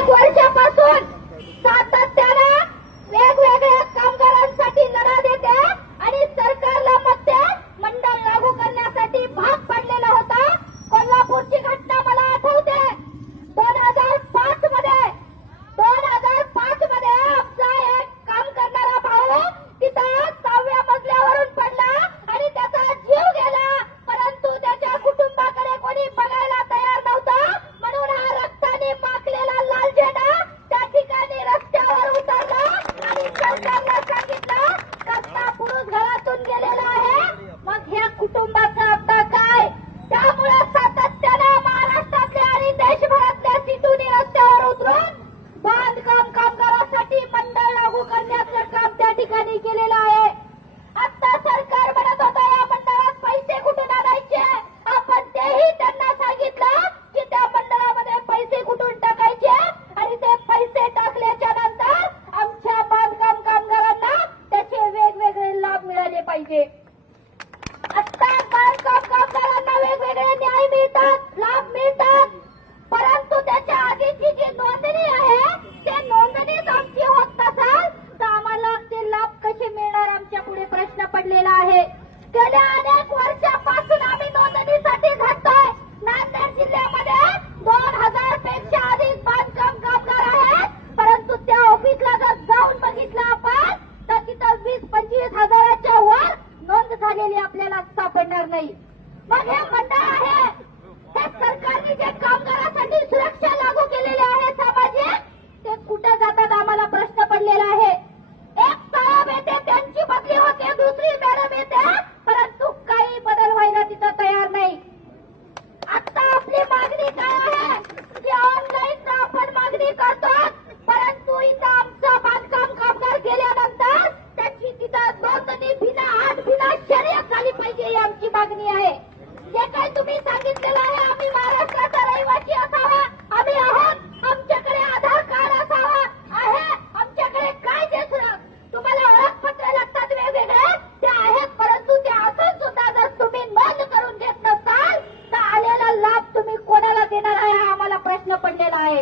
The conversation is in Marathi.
अनेक वर्षापासून सातत्याने वेगवेगळ्या कामगारांसाठी लढा देते आणि सरकारला मध्ये मंडळ लागू करण्यासाठी भाग पडलेला होता. कोल्हापूरची घटना मला आठवते. 2005 मध्ये आमचा एक काम करणारा भाऊ तिथं 6व्या मजल्यावरून पडला आणि त्याचा जीव गेला. परंतु त्याच्या कुटुंबाकडे कोणी बघायला तयार नव्हतं. म्हणून हा रक्ताने माखलेला लाल झेंडा त्या ठिकाणी रस्त्यावर उतरला आणि सरकारला सांगितलं रस्ता पुरुष घरातून गेलेला आहे. मग ह्या कुटुंबाचा आता काय? त्यामुळे सातत्याने महाराष्ट्रातल्या आणि देशभरातल्या सिटूनी रस्त्यावर उतरून बांधकाम कामगारांसाठी मंडळ लागू करण्याचं काम त्या ठिकाणी केलेलं आहे. आता सरकार म्हणत होतं या मंडळात पैसे कुठून आणायचे. आपण तेही त्यांना सांगितलं की त्या मंडळामध्ये पैसे कुठून टाकायचे आणि ते पैसे टाकल्याच्या नंतर आमच्या बांधकाम कामगारांना त्याचे वेगवेगळे लाभ मिळाले पाहिजे. आता बांधकाम कामगारांना वेगवेगळे न्याय मिळतात, लाभ मिळतात. परंतु त्याच्या आधीची जी नोंदणी आहे ते नोंदणीच आमची होत नसेल तर आम्हाला ते लाभ कसे मिळणार आमच्या पुढे प्रश्न पडलेला आहे. गेल्या अनेक